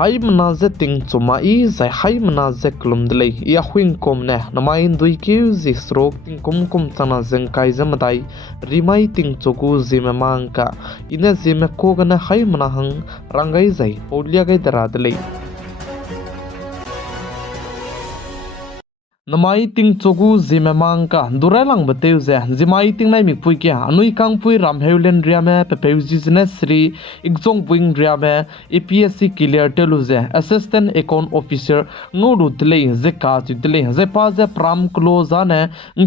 hai mana ze ting chuma I zai hai mana ze klum dlei I ahwing kom ne namai dui kiu zi strok ting kum tana zeng kai zamadai rimai ting choku zime mangka ina zime ko gana hai mana hang rangai zai polia gai dara dlei namai ting chogu zime mangka durai lang bateu ze zimai ting nai mi pui kya anui kang pui Ramheule Riame pepeuji zine sri ikjong wing Riame APSC clear telu ze assistant account officer ngodu dlei ze ka chu dlei ze pa ze pram close ne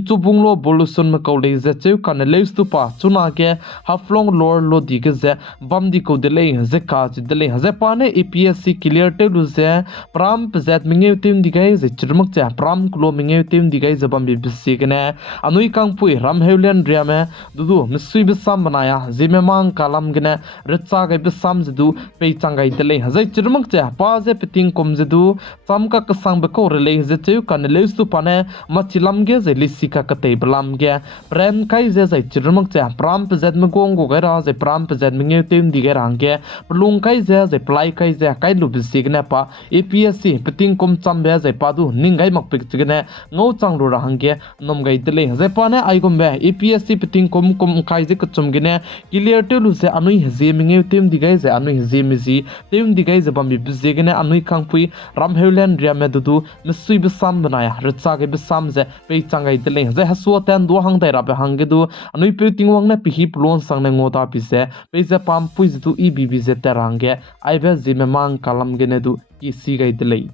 chubunglo bolusun ma kaule ze cheu kan leus tu pa chuna ke haflong lor lo dige ze bam di ko dlei ze ka chu dlei ze pa ne APSC clear telu ze pram pzat mingeu tim digai ze chirmak cha pram mingeu tim digai zabam bi bisigene anui kangpui Ramheule Riame dudu misui bisam banaya zime mang kalam gene ritsa gai bisam zidu pe changai dele hazai chirmak cha pa ze piting kom zidu samka kasang be ko rele ze cheu kan leistu pane machilam ge ze lisika ka te blam ge prem kai ze zai chirmak cha pram pzet me gong go gara ze pram pzet mingeu tim digai rangge plung kai ze ze plai kai ze kai lu bisigene pa APSC piting kom chambe ze padu ningai makpik chigene ngau changru rahangge nomgai dele zepane aigombe APSC piting kom kai je kachumgine clear telu se anui hze minge tem digai ze anui hze mizi tem digai ze bambi bizegene anui kangpui Ramheule Riame dudu misui bisam banaya ritsa ge bisam ze pe changai dele ze haswa tan do hang dai ra be hangge du anui pe tingwang na pihi plon sangne ngota pise pe ze pam pui zu EBB ze terangge aibe zime mang kalam gene du ki si gai dele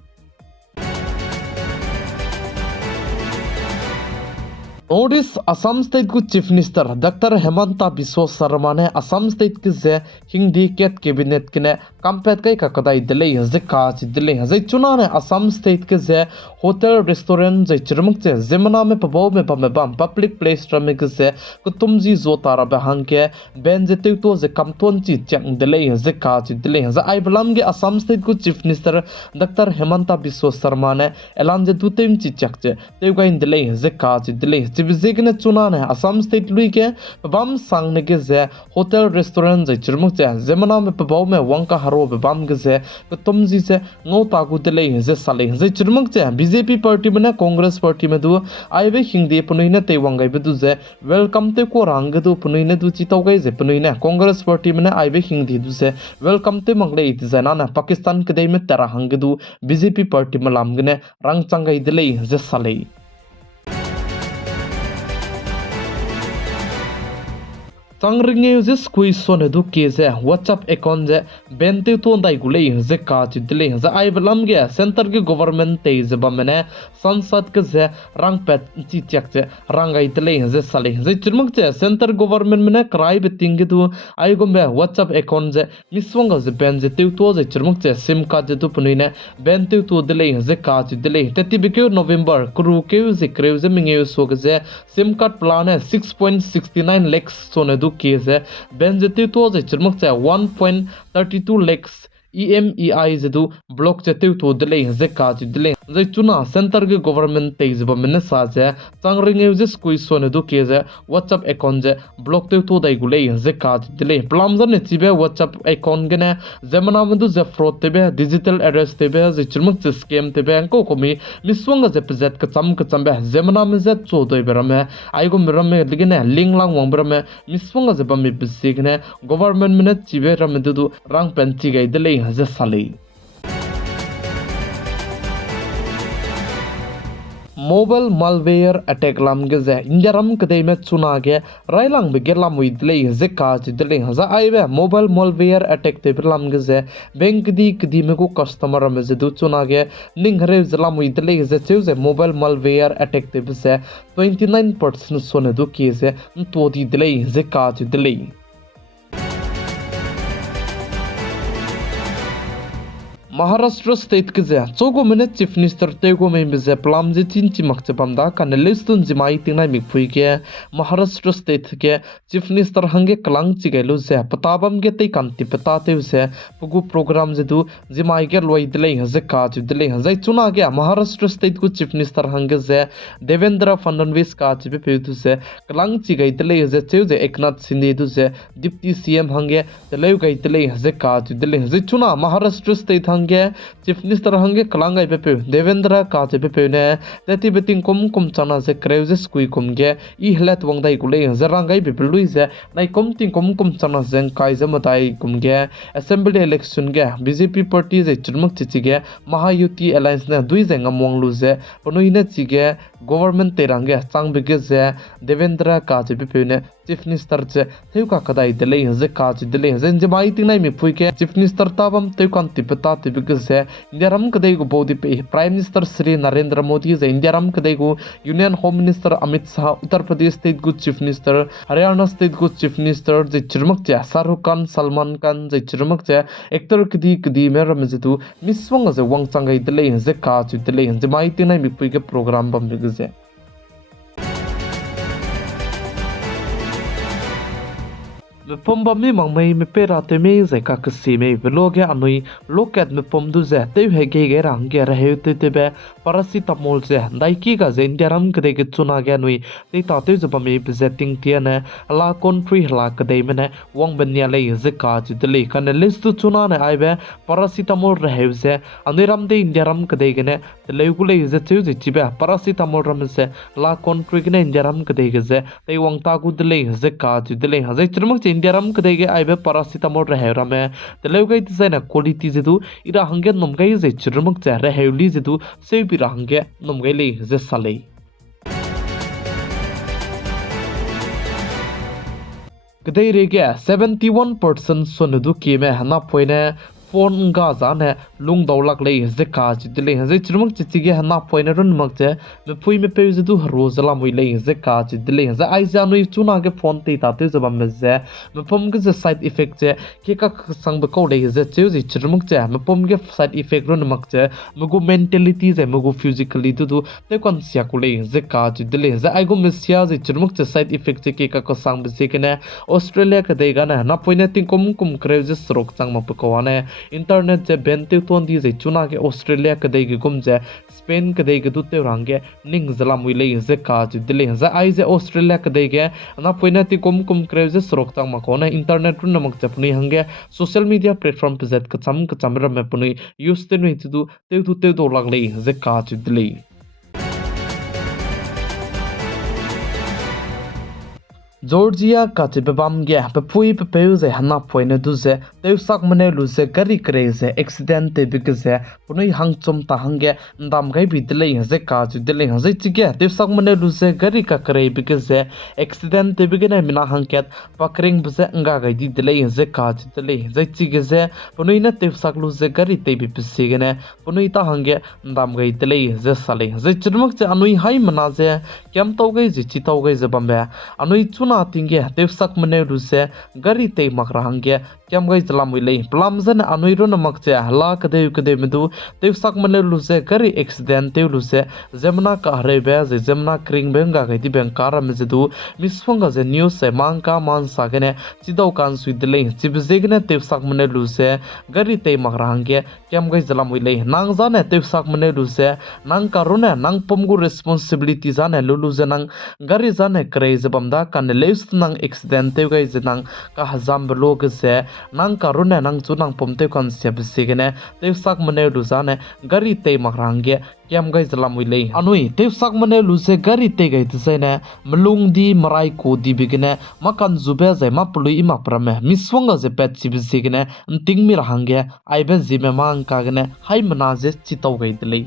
Northeast Assam State ku Chief Minister Dr. Hemanta Biswa Sarma ne Assam State ki ze Hindi ket cabinet kine kampet kai kakadai delay ze ka chi delay ze chuna ne Assam State ki ze hotel restaurant ze chirmuk che zemana me pabo me bam public place rame ki ze kutumji zo tara ba hangke ben ze te to ze kamton chi chang delay ze ka chi delay ze ai blam ge Assam State ku Chief Minister Dr. Hemanta Biswa Sarma ne elan je du tem chi chak che te ga in delay ze ka chi delay Zigne chuna ne Assam State lui ke bam sang ne ke ze hotel restaurant ze chirmuk che zemana me pabau me wangka haro be bam ge ze tumji se ngo ta gu de le ze sale ze chirmuk che BJP party me na Congress party me du aibe hindi punui ne te wangai be du ze welcome te ko rang ge du punui ne du chi tau gai ze punui ne Congress party me na aibe hindi du ze welcome te mangle it zana na Pakistan ke dei me tara hang ge du BJP party me lam ge ne rang changai de le ze sale Tangringe ze squeeze son edu keze WhatsApp account ze bente to dai gulei ze ka chi dile ze ai balam ge center ge government te ze bamene sansad ke ze rang pet chi chak che rangai dile ze sale ze chirmuk che center government mene krai be ting ge du ai gombe WhatsApp account ze miswang ze ben ze te to ze chirmuk che sim card ze tu punine bente to dile ze ka chi dile teti be ke November kru ke ze krev ze minge so ge ze sim card plan 6.69 lakhs son edu case benjeti to je chirmuk cha 1.32 lakhs EMEI zedu block chete to dele ze ka dele ze chuna center ge government te ze bamne sa je changring je squeeze sone du ke ze WhatsApp account je block te to dai gule ze ka dele plam zan ne chibe WhatsApp account ge ne zemana mandu ze fraud te be digital address te be ze chirmuk che scam te be ko komi miswang ze pzet ka cham be zemana me ze cho doi berame ai go merame dige ne ling lang wang berame miswang ze bam be sig ne government me ne chibe ram du rang pen chi gai dele ze sale mobile malware attack lam ge ze injaram kdei me chuna ge railang be gerlam widle ze ka dile za aibe mobile malware attack te lam ge ze bank di kdi me ko customer me ze du chuna ge ning hare zlam widle ze cheu ze mobile malware attack te se 29% sone du ke ze to di dile ze ka dile Maharashtra State ke ze chogo mene Chief Minister tego me ze plam je chin chi mak che pamda kan listun jimai tingna mi phui ke Maharashtra State ke Chief Minister hange klang chi gelu ze patabam ge te kan ti pata te se pugu program je du jimai ge loi dile ze ka ju dile zai chuna ge Maharashtra State ku Chief Minister hange ze Devendra Fadnavis ka chi pe du se klang chi gai dile ze cheu ze Eknath Shinde du se Deputy CM hange leu gai dile ze ka ju dile zai chuna Maharashtra State hange hangge chief minister hangge kalangai bepe Devendra ka che bepe ne teti beting kom chana se kreuze skui komge I hlet wangdai kule zarangai bepe luise nai ting kom chana zeng kai zamatai komge assembly election ge BJP party je churmak chichige Mahayuti alliance ne dui zeng among luze ponuina chige government terange changbege je Devendra ka che bepe ne chief minister che theuka kadai dele je ka che dele je mai ting nai mi phuike chief minister tabam teukan tipata tibege je indiaram kadai go bodi pe prime minister Shri Narendra Modi je indiaram kadai go union home minister Amit Shah Uttar Pradesh state go chief minister Haryana state go chief minister je chirmak che Shahrukh Khan Salman Khan je chirmak che actor kdi mer mejitu miswang je wangchangai dele je ka che dele je mai ting nai mi phuike program bam bege je Pomba mi mangmai me pera te me zai ka kasi me vloge anui loket me pomdu ze te hege rang ge rahe te be paracetamol ze daiki ga ze indiaram kade ge chuna ge anui te ta te zoba me presenting tiane la country la kade mene wang benya le ze ka ju de le kan list tu chuna ne ai be paracetamol rahe ze aniram de indiaram kade ge ne le ku le ze chu ji be paracetamol ram ze la country ge ne indiaram kade ge ze te wang ta ku de le ze ka ju de le ha ze churmak indiaram kadege aibe paracetamol reherame teleugai designa quality jedu ira hange nomgai je churmuk cha reheuli jedu sebi hange nomgai le je salei kadai rege 71% sonudu kime hana poine phone ga zane lung dawlak le zeka chitile ze chirmak chichige hana poine run makche me phui me pe zu rozala moi le zeka chitile ze ai ja noi chuna ge phone te ta te zaba me ze me pom ge side effect che ke ka sang ba ko le ze che ji chirmak che me pom ge side effect run makche me go mentality ze me go physically tu te kon sia ko le zeka chitile ze ai go me sia ze chirmak che side effect che ke ka sang ba se ke ne Australia ka de ga na poine ting kom kre je strok chang ma ko ane internet je bente ton di je chuna ke Australia ka dei gum je Spain ka dei du te range ning zala mui le je ka je dile za ai je Australia ka dei ge na poina ti kom kre je strok tang ma ko na internet run namak chapni hange social media platform pe zet ka cham ra me puni use te nei tu te do lag le je ka je dile Georgia ka bam ge pui pe ze hana poine du ze te sak mane lu ze gari kre ze accident te big ze punoi hangchom ta hange ndam gai bi dile ze ka ju dile ze chige te sak mane lu ze gari ka kre big ze accident te big na mina hangket pakring bu ze nga gai di dile ze ka ju dile ze chige ze punoi na te sak lu ze gari te bi pisi ge ne punoi ta hange ndam gai dile ze sale ze chirmak che anui hai mana ze kyam tau gai ji chi tau gai ze bambe anui chuna tinge tevsak mane ruse gari te makrahangge kyam gai zalamui le plamzan anuiro na makche hala kade medu tevsak mane ruse gari accident te ruse zemna ka rebe ze zemna kring benga gai di benkara medu miswanga ze news se mangka man sagene chidau kan suidle chibzegne tevsak mane ruse gari te makrahangge kyam gai zalamui le nang jane tevsak mane ruse nang karune nang pomgu responsibility jane lulu janang gari jane craze bamda kan leust nang accident te gai janang ka hazam blog se nang karune nang chunang pomte kon se bsigene te sak mane lu jane gari te makrangge kyam gai zalamui le anui te sak mane lu se gari te gai tsaine mlung di marai ko di bigene makan zube zai ma pului ima prame miswanga je pet chi bsigene ting mi rahangge aibe zime mang kagne hai manaje chitau gai dile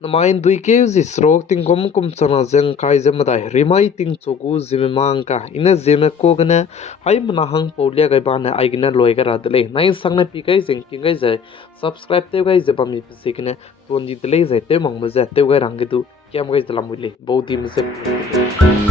Namain dui ke zi srok ting kom chana zeng kai zemadai rimai ting chogu zime mangka ina zeme ko gane hai mana hang paulia gai bana aigina loiga radle nai sangna pi kai zeng king gai zai subscribe te gai zeba mi pisikne ton di dle zai te mangma za te gai rangidu kyam gai zlamule bodi mse